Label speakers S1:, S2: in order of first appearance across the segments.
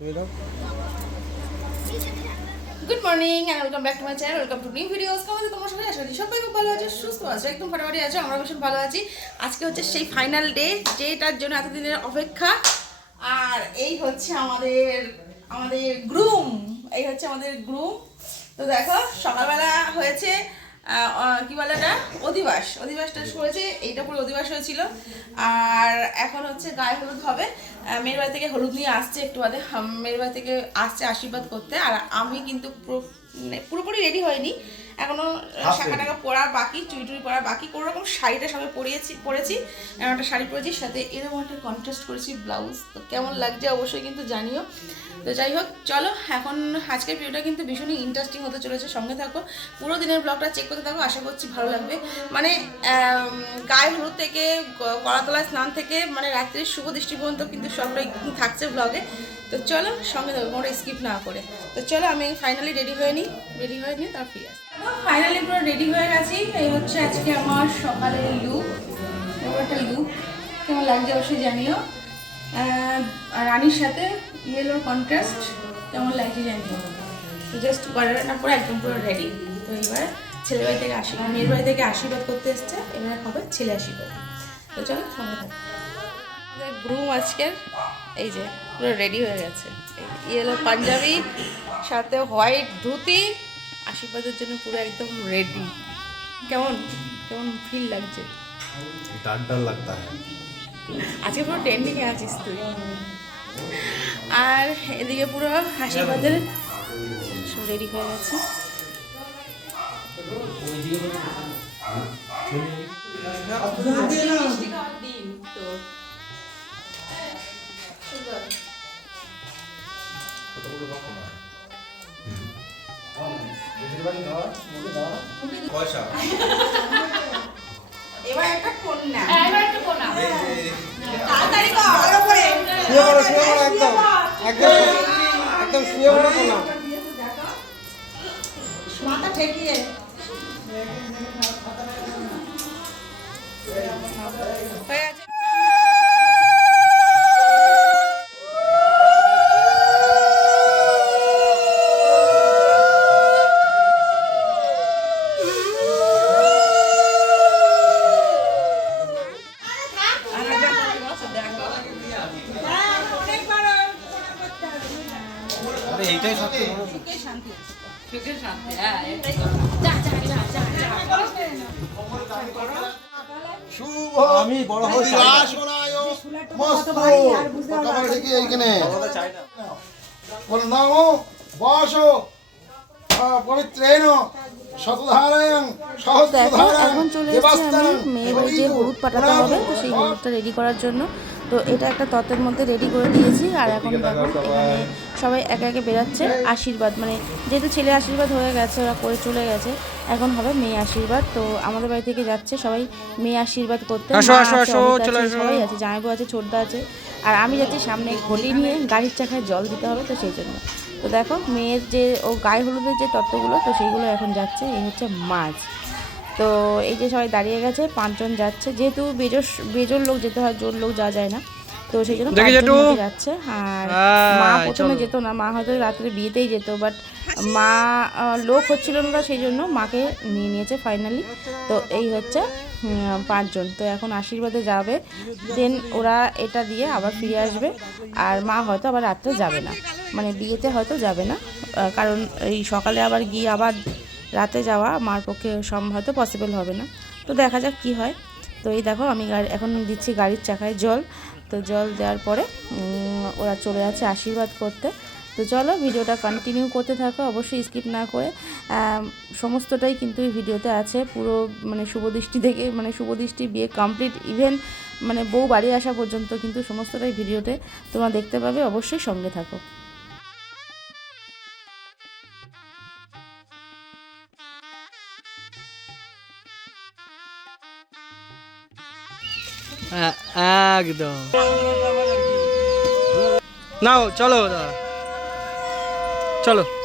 S1: Good morning and welcome back to my channel welcome to new videos কেমন আছো? তোমার সবাই? আশা করি সবাই খুব ভালো আছে, সুস্থ আছে, একদম ফাটাফাটি আছে। আমরা ভীষণ ভালো আছি। আজকে হচ্ছে সেই ফাইনাল ডে যেটার জন্য এতদিনের অপেক্ষা। আর এই হচ্ছে আমাদের আমাদের গ্রুম এই হচ্ছে আমাদের গ্রুম তো দেখো, সকালবেলা হয়েছে। কি বলে এটা? অধিবাস। অধিবাসটা করেছে এইটা পুরো অধিবাস হয়েছিল। আর এখন হচ্ছে গায়ে হলুদ হবে। মেয়ের বাড়ি থেকে হলুদ নিয়ে আসছে একটু বাদে। মেয়ের বাড়ি থেকে আসছে আশীর্বাদ করতে। আর আমি কিন্তু মানে পুরোপুরি রেডি হয়নি। এখনও শাখা টাকা পরা বাকি চুই টুই পরা বাকি। কোনো রকম শাড়িটা সবাই পরিয়েছি পরেছি। এমন একটা শাড়ি পরেছি সাথে এরকম একটা কন্ট্রাস্ট করেছি ব্লাউজ তো কেমন লাগছে অবশ্যই কিন্তু জানিও। তো যাই হোক, চলো, এখন আজকের ভিডিওটা কিন্তু ভীষণই ইন্টারেস্টিং হতে চলেছে, সঙ্গে থাকো। পুরো দিনের ব্লগটা চেক করতে থাকো, আশা করছি ভালো লাগবে। মানে গায়ে হলুদ থেকে কলাতলায় স্নান থেকে মানে রাত্রির শুভ দৃষ্টি পর্যন্ত কিন্তু সবটাই থাকছে ব্লগে তো চলো, সঙ্গে থাকো, কোনো স্কিপ না করে। তো চলো, আমি ফাইনালি রেডি হয়ে নিই রেডি হয়ে নিয়ে তার ফিরে আসি। ফাইনালি পুরো রেডি হয়ে গেছি, এই হচ্ছে আজকে আমার সকালের লুক একটা লুক কেমন লাগছে অবশ্যই জানিও। রানীর সাথে ইয়েলোর কন্ট্রাস্ট কেমন লাগছে জানি তো জাস্ট করার পরে একদম পুরো রেডি তো এবার ছেলে বাড়ি থেকে আশীর্বাদ মেয়ের বাড়ি থেকে আশীর্বাদ করতে এসছে এবার হবে ছেলে আশীর্বাদ। তো চলো সঙ্গে থাকো। গ্রুম আজকের এই যে পুরো রেডি হয়ে গেছে। ইয়েলো পাঞ্জাবি সাথে হোয়াইট ধুতি আশীর্বাদের জন্য পুরো একদম রেডি কেমন? কেমন ফিল লাগছে?
S2: ডার ডার লাগতা
S1: আজকে পুরো ট্রেন্ডিংয়ে আছিস তুই। আর এদিকে পুরো আশীর্বাদের সব রেডি হয়ে গেছে। মিষ্টি খাওয়ার দিন তোর
S2: পয়সা
S1: এবার একটা কন্যা।
S2: তাড়াতাড়ি শুয়ে পড়ো শুয়ে পড়ো একদম। একদম একদম শুয়ে পড়ো
S1: মাথা ঠেকিয়ে। হয়ে
S3: দেখো এখন চলে এসেছি আমি মেয়ে বাড়ি যে হলুদ পাঠাতে হবে তো সেই হলুদটা রেডি করার জন্য। তো এটা একটা তত্ত্বের মধ্যে রেডি করে দিয়েছি আর এখন দেখো এখানে সবাই একে একে বেরাচ্ছে আশীর্বাদ মানে যেহেতু ছেলে আশীর্বাদ হয়ে গেছে ওরা করে চলে গেছে এখন হবে মেয়ে আশীর্বাদ তো আমাদের বাড়ি থেকে যাচ্ছে সবাই মেয়ে আশীর্বাদ করতে সবাই আছে জামাইবু আছে ছোটদা আছে আর আমি যাচ্ছি সামনে ঘটি নিয়ে গাড়ির চাকায় জল দিতে হবে তো সেই জন্য। তো দেখো মেয়ের যে ও গায়ে হলুদের যে তত্ত্বগুলো তো সেইগুলো এখন যাচ্ছে এই হচ্ছে মাছ। তো এই যে সবাই দাঁড়িয়ে গেছে পাঁচজন যাচ্ছে। যেহেতু বেজোর বেজোর লোক যেতে হয় জোর লোক যাওয়া যায় না। তো সেই জন্য পাঁচজন যাচ্ছে। আর মা প্রথমে যেত না মা হয়তো রাত্রে বিয়েতেই যেত বাট মা লোক হচ্ছিল না সেই জন্য মাকে নিয়ে নিয়েছে ফাইনালি তো এই হচ্ছে পাঁচজন। তো এখন আশীর্বাদে যাবে। দেন ওরা এটা দিয়ে আবার ফিরে আসবে। আর মা হয়তো আবার রাত্রে যাবে না। মানে বিয়েতে হয়তো যাবে না কারণ এই সকালে আবার গিয়ে আবার রাতে যাওয়া আমার পক্ষে সম হয়তো পসিবল হবে না। তো দেখা যাক কি হয়। তো এই দেখো আমি এখন দিচ্ছি গাড়ির চাকায় জল। তো জল দেওয়ার পরে ওরা চলে যাচ্ছে আশীর্বাদ করতে। তো চলো ভিডিওটা কন্টিনিউ করতে থাকো, অবশ্যই স্কিপ না করে। সমস্তটাই কিন্তু এই ভিডিওতে আছে। পুরো মানে শুভদৃষ্টি থেকে মানে শুভদৃষ্টি বিয়ে কমপ্লিট ইভেন মানে বউ বাড়ি আসা পর্যন্ত কিন্তু সমস্তটাই ভিডিওতে তোমরা দেখতে পাবে। অবশ্যই সঙ্গে থাকো।
S4: একদম। নাও চলো দাদা। চলো।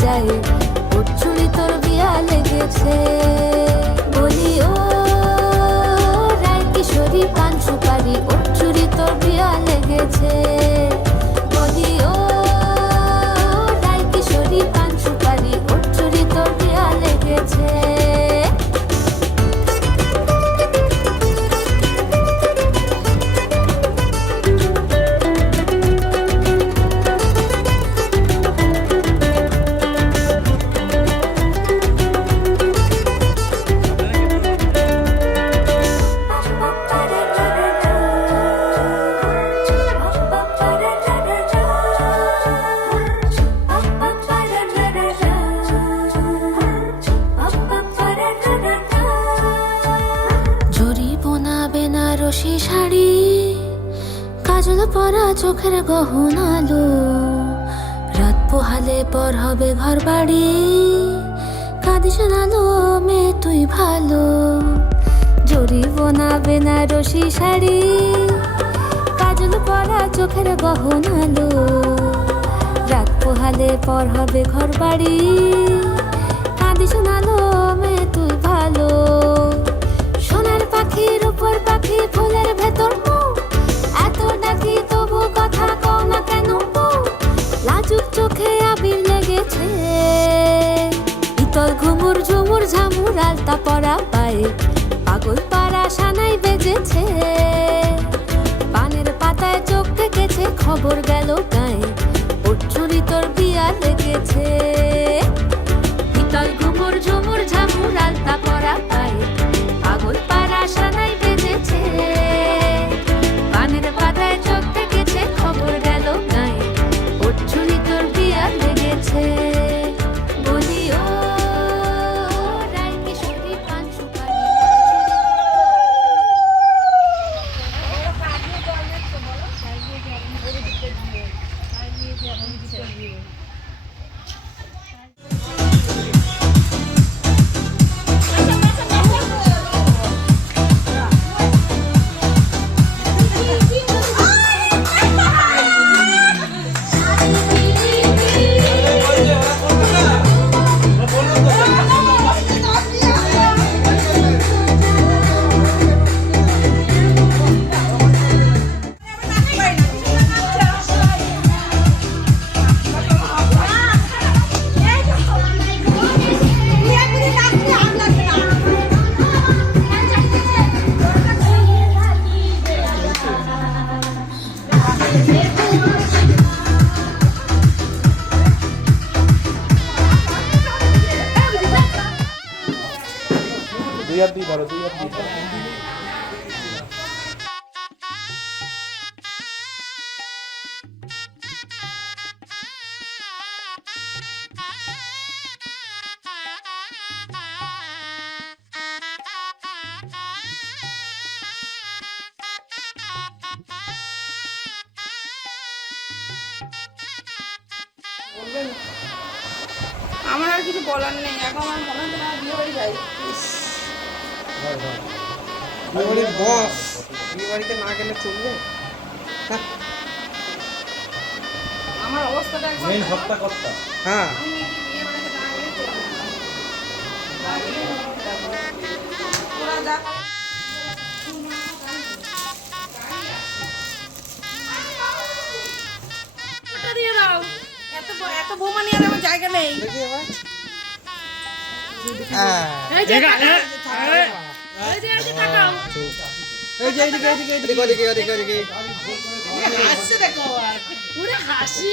S5: বিঁধে ওর চুড়ি তোর বিয়া লেগেছে। বলি, ও, রায় কিশোরী, পান সুপারি ওর চুড়ি তোর বিয়া লেগেছে। বেনারসি শাড়ি। কাজল পরা চোখের গহনালো। রাত পোহালে পর হবে ঘর বাড়ি কাঁদিস নালো মে তুই ভালো। সোনার পাখির উপর পাখি ফুলের ভেতর এত ডাকি তবু কথা কও না কেন? লাজুক চোখে আবির লেগেছে। ইতল ঘুমুর ঝুমুর ঝামুর আলতা পরা পায়ে সানাই বেজেছে। পানের পাতায় চোখ থেকেছে খবর গেল গায়ে
S1: আমার আর আমার অবস্থাটা
S6: মেন হত্যা কর্তা
S2: হ্যাঁ।
S1: আমি কি বিয়ে বাড়িতে না গেলে চলবে না। ওরা যা ওটা দিয়ে দাও। এত এত বৌমা নিয়ে আর আমার জায়গা নেই।
S2: দেখি এবার। হ্যাঁ।
S1: দেখো। পুরো হাসি।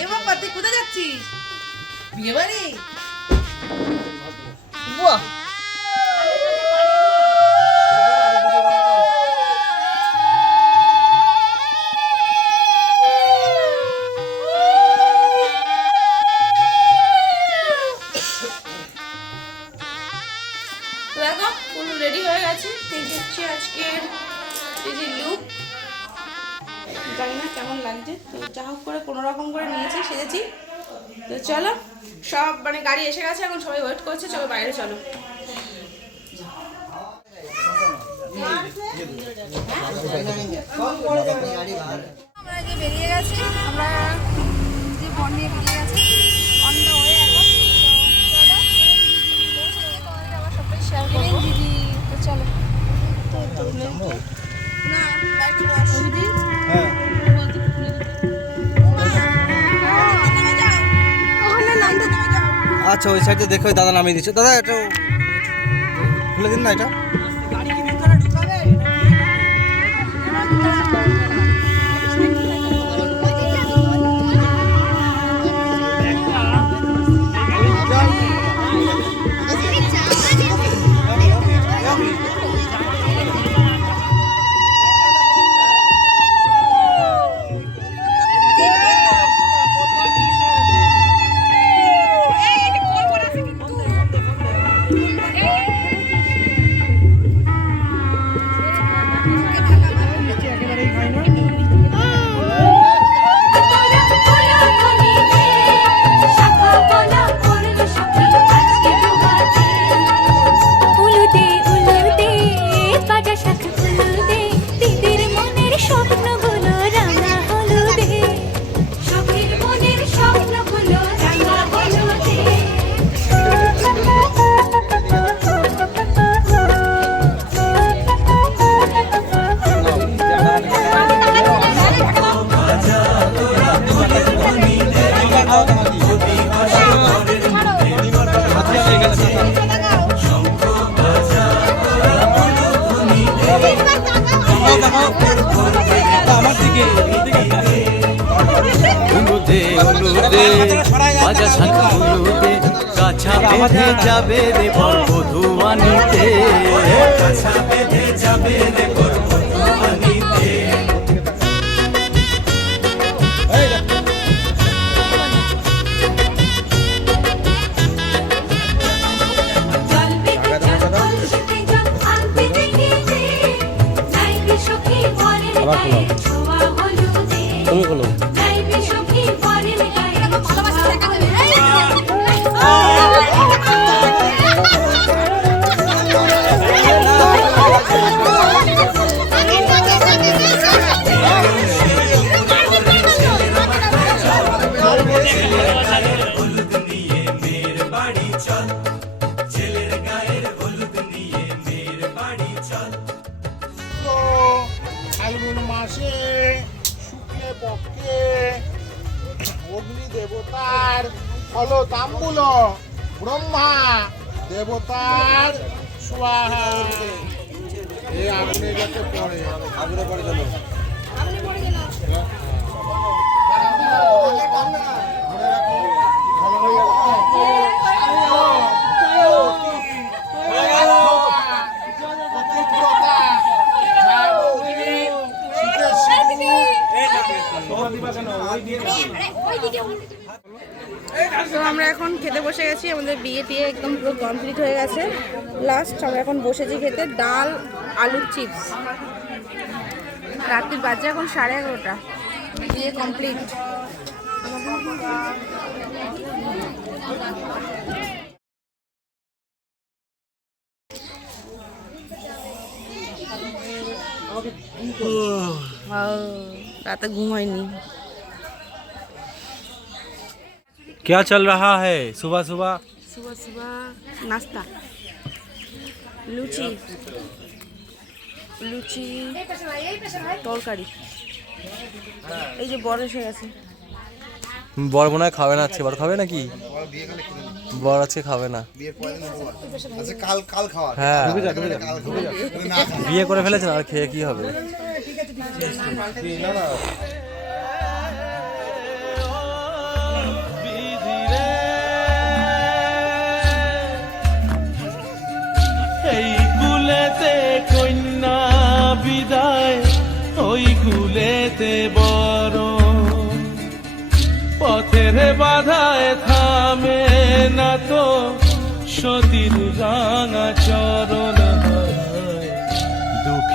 S1: এ বাবা তুই কোথায় যাচ্ছিস? বিয়ে বাড়ি? বাহ
S2: সাইডে দেখো দাদা নামিয়ে দিচ্ছে দাদা এটা খুলে দিন না এটা।
S4: যাবে রে বরবধূ
S6: মাসে শুক্লে পক্ষে অগ্নি দেবতার ফল তাম্বুল ব্রহ্মা দেবতার স্বাহা। এ আগুনে যাতে পড়ে।
S2: আগুনে পড়ে চলো
S1: তো আমরা এখন খেতে বসে গেছি আমাদের বিয়ে টিয়ে একদম পুরো কমপ্লিট হয়ে গেছে। লাস্ট আমরা এখন বসেছি খেতে ডাল আলুর চিপস রাত্রির বাজে এখন সাড়ে এগারোটা। বিয়ে কমপ্লিট রাতে ঘুম হয়নি।
S4: क्या चल रहा है सुबह सुबह
S1: सुबह सुबह नाश्ता লুচি লুচি তরকারি এই যে বড় এসে গেছে
S4: বর মনে হয় খাবে না আজকে বর খাবে নাকি বর আজকে খাবে না
S2: আচ্ছা কাল কাল খাওয়া
S4: হ্যাঁ
S2: কাল খাওয়া
S4: বিয়ে করে ফেলেছেন আর খেয়ে কি হবে
S7: বিদায় ওই কুলেতে বড় পথের বাধায় থামে না তো সতীর রাঙা চরণ।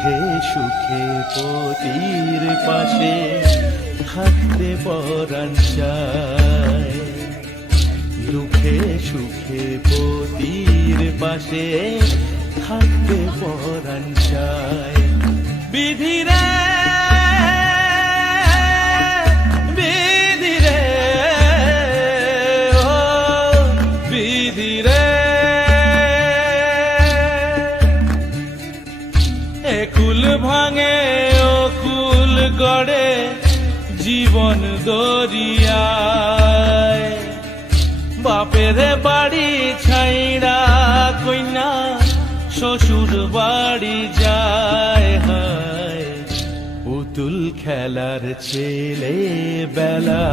S7: হায় সুখে পতির পাশে থাকতে পরাণ দুঃখে সুখে পতির পাশে থাকতে পরাণ চায় ও একুল ভাঙে কুল গড়ে জীবন দরিয়ায়। বাপের বাড়ি ছাইড়া কইনা শ্বশুর বাড়ি যায়। খেলার ছেলে বেলা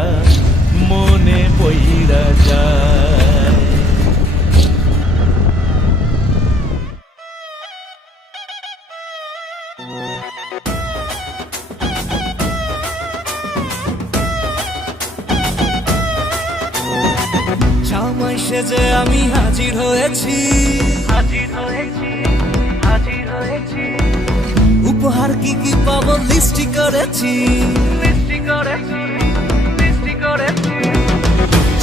S7: মনে পইরা যায়।
S8: জামাই সেজে আমি হাজির হয়েছি। উপহার পাবো লিস্টি করেছি।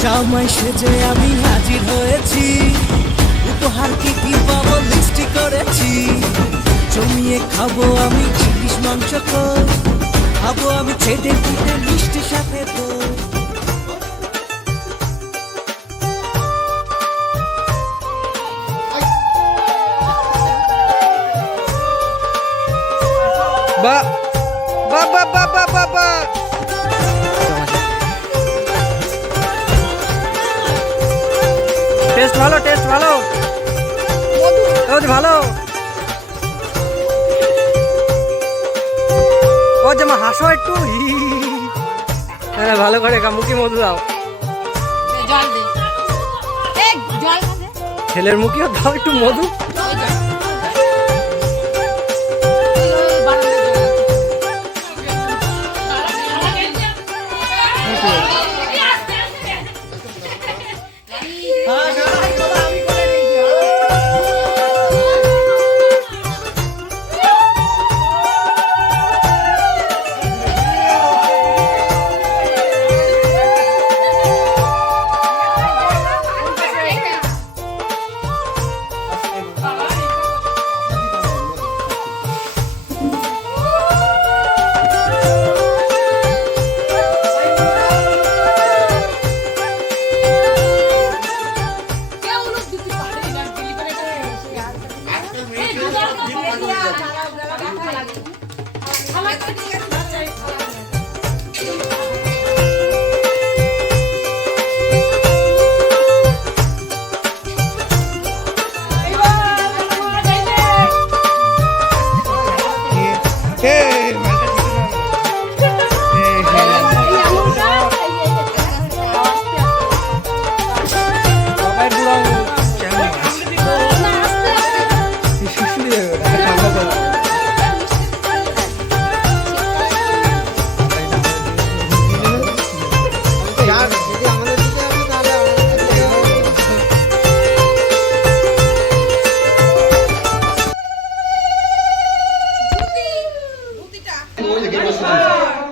S8: জামাই সেজে আমি হাজির হয়েছি। উপহার কি কি পাবো লিস্টি করেছি। জমিয়ে খাব আমি চিলিশ মাংস খাব আমি ছেড়ে দিতে মিষ্টি সাথে তো
S2: বা বা বা বা বা বা বা। টেস্ট ভালো টেস্ট ভালো। ভালো। ও যে মা হাসো একটু। হ্যাঁ ভালো করে মুখে মধু দাও। ছেলের মুখেও দাও একটু মধু।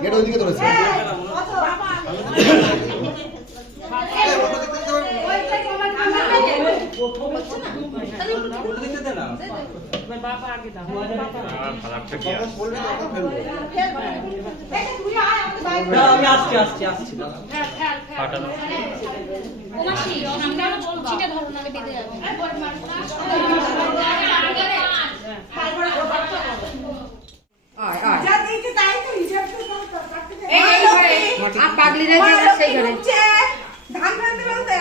S2: গেট ওইদিকে ধরেছে আমি আসছি আসছি আসছি আমরা চিটা ধরো নালে বেঁধে যাবে।
S1: পাগলিরা সেই ঘরে।
S9: ধান ফেলতে ফেলতে